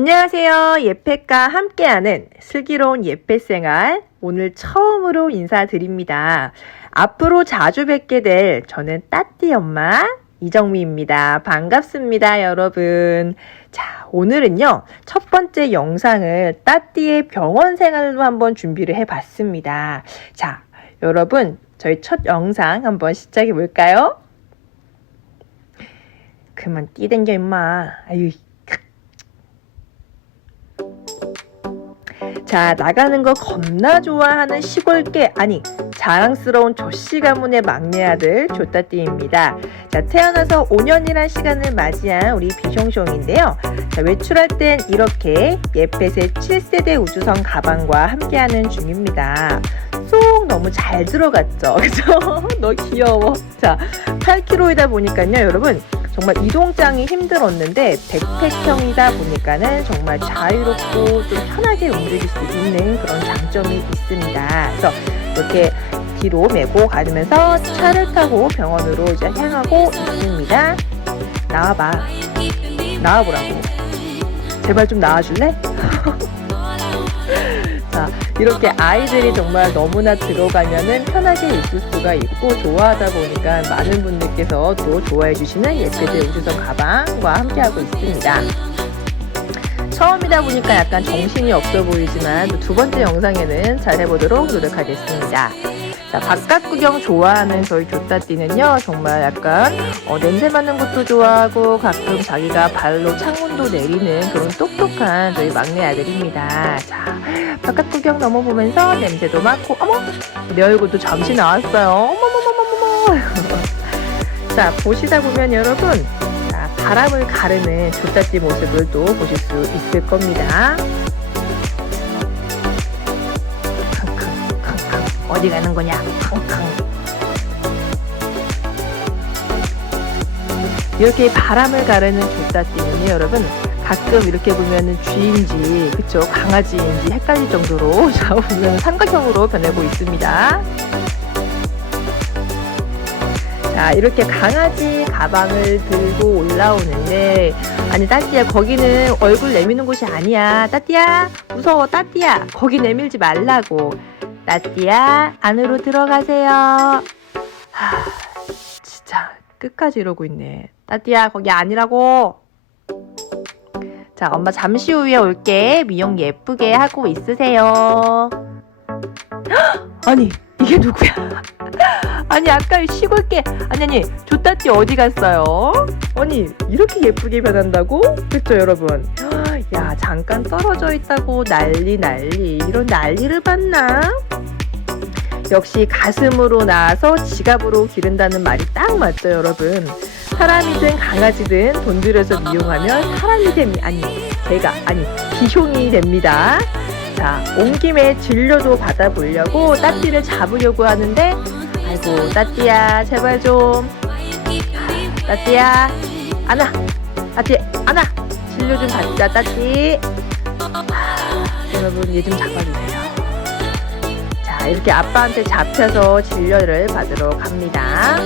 안녕하세요. 예펫과 함께하는 슬기로운 예펫 생활. 오늘 처음으로 인사드립니다. 앞으로 자주 뵙게 될 저는 따띠 엄마 이정미입니다. 반갑습니다, 여러분. 자, 오늘은요, 첫 번째 영상을 따띠의 병원 생활로 한번 준비를 해 봤습니다. 자, 여러분, 저희 첫 영상 한번 시작해 볼까요? 그만 뛰댕겨, 임마. 아유, 자, 나가는 거 겁나 좋아하는 시골개, 아니, 자랑스러운 조씨 가문의 막내 아들 조따띠입니다. 자, 태어나서 5년이란 시간을 맞이한 우리 비숑숑인데요. 자, 외출할 땐 이렇게 예펫의 7세대 우주선 가방과 함께하는 중입니다. 쏙 너무 잘 들어갔죠? 그죠? 너 귀여워. 자, 8kg이다 보니까요, 여러분. 정말 이동장이 힘들었는데 백팩형이다 보니까는 정말 자유롭고 좀 편하게 움직일 수 있는 그런 장점이 있습니다. 그래서 이렇게 뒤로 메고 가면서 차를 타고 병원으로 이제 향하고 있습니다. 나와봐. 나와보라고. 제발 좀 나와줄래? 자, 이렇게 아이들이 정말 너무나 들어가면은 편하게 있을 수가 있고 좋아하다 보니까 많은 분들께서 또 좋아해 주시는 예쁘게 우주선 가방과 함께하고 있습니다. 처음이다 보니까 약간 정신이 없어 보이지만 또두 번째 영상에는 잘 해보도록 노력하겠습니다. 자, 바깥 구경 좋아하는 저희 조따띠는요, 정말 약간 어, 냄새 맡는 것도 좋아하고 가끔 자기가 발로 창문도 내리는 그런 똑똑한 저희 막내 아들입니다. 자, 바깥 구경 넘어보면서 냄새도 맡고, 어머! 내 얼굴도 잠시 나왔어요. 어머머머머머머! 자, 보시다 보면 여러분, 자, 바람을 가르는 조따띠 모습을 또 보실 수 있을 겁니다. 어디 가는 거냐? 캉캉. 이렇게 바람을 가르는 조따띠는요, 여러분, 가끔 이렇게 보면은 쥐인지, 그쵸, 강아지인지 헷갈릴 정도로 자, 보면 삼각형으로 변하고 있습니다. 자, 이렇게 강아지 가방을 들고 올라오는데, 아니, 따띠야, 거기는 얼굴 내미는 곳이 아니야. 따띠야, 무서워, 따띠야. 거기 내밀지 말라고. 따띠야, 안으로 들어가세요. 하, 진짜, 끝까지 이러고 있네. 따띠야, 거기 아니라고. 자, 엄마 잠시 후에 올게. 미용 예쁘게 하고 있으세요. 헉! 아니, 이게 누구야? 아니, 아까 시골게. 아니, 아니, 조따띠 어디 갔어요? 아니, 이렇게 예쁘게 변한다고? 그쵸, 여러분? 헉, 야, 잠깐 떨어져 있다고 난리, 난리. 이런 난리를 봤나? 역시 가슴으로 나와서 지갑으로 기른다는 말이 딱 맞죠, 여러분? 사람이든 강아지든 돈 들여서 미용하면 사람이 됩니다. 아니, 제가, 아니, 비숑이 됩니다. 자, 온 김에 진료도 받아보려고 따띠를 잡으려고 하는데, 아이고, 따띠야, 제발 좀. 따띠야, 안아. 따띠, 안아. 진료 좀 받자, 따띠. 하, 여러분, 얘 좀 잡아주세요. 자, 이렇게 아빠한테 잡혀서 진료를 받으러 갑니다.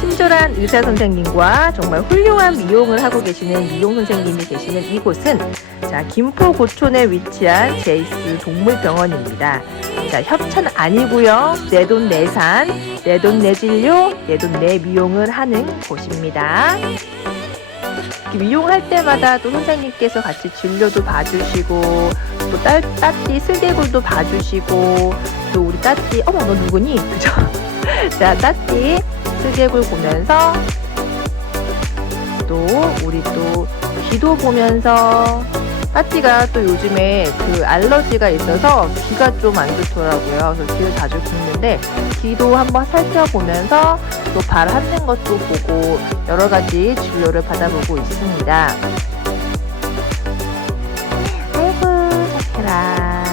친절한 의사 선생님과 정말 훌륭한 미용을 하고 계시는 미용 선생님이 계시는 이곳은 자 김포 고촌에 위치한 제이스 동물병원입니다. 자 협찬 아니고요 내돈 내산 내돈 내 진료 내돈 내 미용을 하는 곳입니다. 미용할 때마다 또 선생님께서 같이 진료도 봐주시고 또 딸, 따띠 슬개골도 봐주시고 또 우리 따띠 어머 너 누구니? 그죠? 자 따띠 슬개골 보면서 또 우리 또 귀도 보면서 따띠가 또 요즘에 그 알러지가 있어서 귀가 좀 안 좋더라고요. 그래서 귀를 자주 긁는데 귀도 한번 살펴보면서 또 발 핥는 것도 보고 여러 가지 진료를 받아보고 있습니다. 아이고 착해라.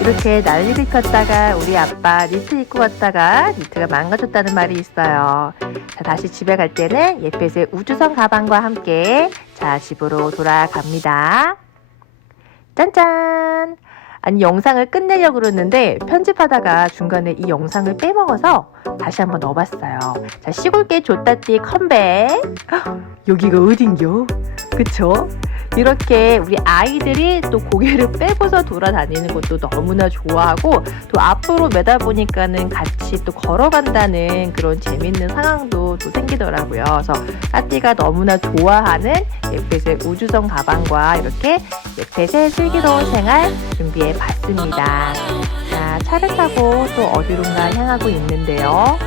이렇게 난리를 폈다가 우리 아빠 니트 입고 갔다가 니트가 망가졌다는 말이 있어요. 자, 다시 집에 갈 때는 예펫의 우주선 가방과 함께 자, 집으로 돌아갑니다. 짠짠! 아니 영상을 끝내려고 그러는데 편집하다가 중간에 이 영상을 빼먹어서 다시 한번 넣어봤어요. 자 시골계 조따띠 컴백. 헉, 여기가 어딘겨? 그쵸? 이렇게 우리 아이들이 또 고개를 빼고서 돌아다니는 것도 너무나 좋아하고 또 앞으로 매다 보니까는 같이 또 걸어간다는 그런 재밌는 상황도 또 생기더라고요. 그래서 따띠가 너무나 좋아하는 예펫의 우주선 가방과 이렇게 예펫의 슬기로운 생활 준비해 봤습니다. 자, 차를 타고 또 어디론가 향하고 있는데요.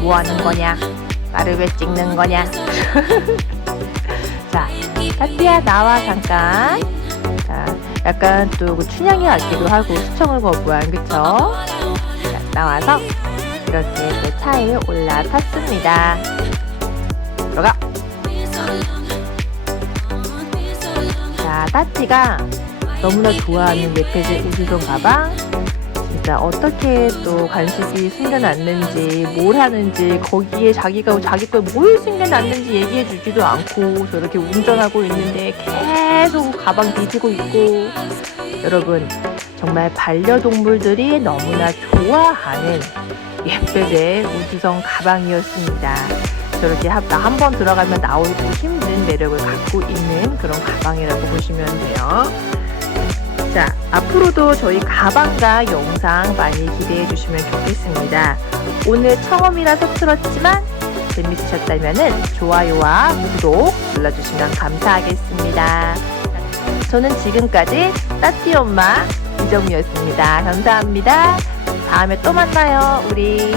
뭐 하는 거냐? 나를 왜 찍는 거냐? 자, 따띠야 나와 잠깐. 자, 약간 또그 춘향이 같기도 하고 수청을 거부한 그쵸? 자, 나와서 이렇게 또 차에 올라탔습니다. 들어가. 자, 따띠가 너무나 좋아하는 예페제 우주선 가방. 진짜 어떻게 또 간식이 숨겨놨는지, 뭘 하는지, 거기에 자기가 자기 걸 뭘 숨겨놨는지 얘기해 주지도 않고 저렇게 운전하고 있는데 계속 가방 뒤지고 있고. 여러분, 정말 반려동물들이 너무나 좋아하는 예쁘게 우주선 가방이었습니다. 저렇게 한 번 들어가면 나오기 힘든 매력을 갖고 있는 그런 가방이라고 보시면 돼요. 자, 앞으로도 저희 가방과 영상 많이 기대해 주시면 좋겠습니다. 오늘 처음이라 서툴었지만 재밌으셨다면 좋아요와 구독 눌러주시면 감사하겠습니다. 저는 지금까지 따띠 엄마 이정미였습니다. 감사합니다. 다음에 또 만나요. 우리